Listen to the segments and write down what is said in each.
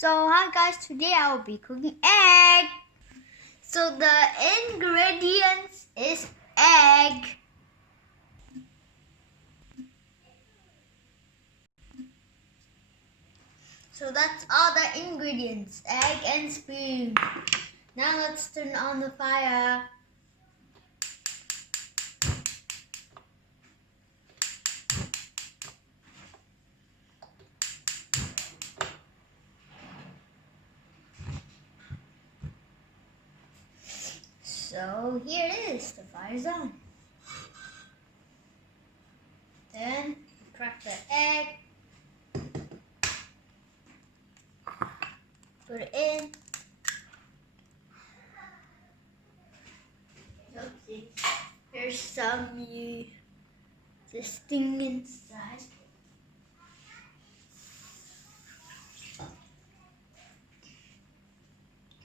So hi guys, today I will be cooking egg. So the ingredients is egg. So that's all the ingredients, egg and spoon. Now let's turn on the fire. So here it is, the fire's on. Then crack the egg, put it in. Oopsie. There's some this thing inside.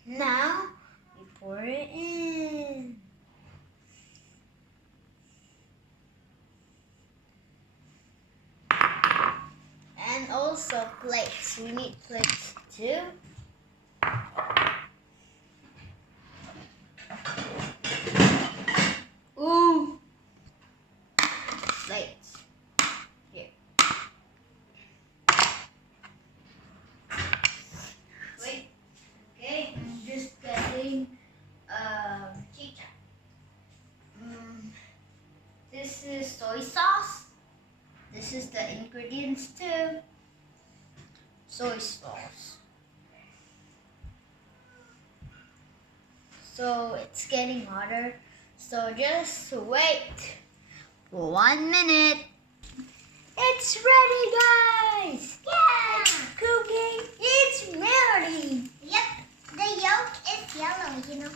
Now we pour it in. And also plates. We need plates too. Ooh. Plates. Here. Wait. Okay, I'm just getting chicha. This is soy sauce. This is the ingredients too. Soy sauce. So it's getting hotter. So just wait 1 minute. It's ready, guys. Yeah! It's cooking. It's ready. Yep, the yolk is yellow, you know.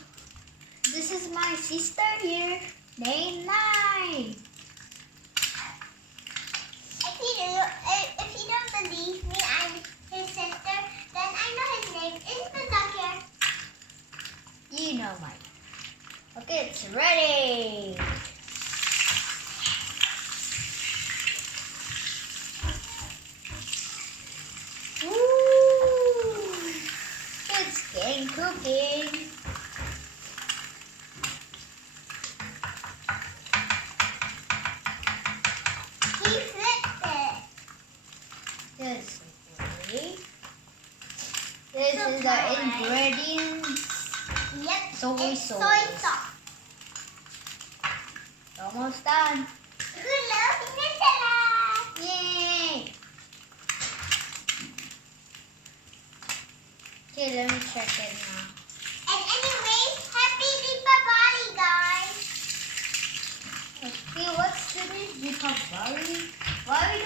This is my sister here, named Nine. If you don't believe me, I'm his sister, then I know his name is Bazakir. You know mine. Okay, it's ready. Woo! It's getting cooking. He flipped it. This is So the fine. ingredients. Yep, Soy it's soy sauce. sauce. Almost done. Hello, Nutella. Yay! Okay, let me check it now. And anyways, happy Deepavali, guys. Okay, what's today's Deepavali? Why we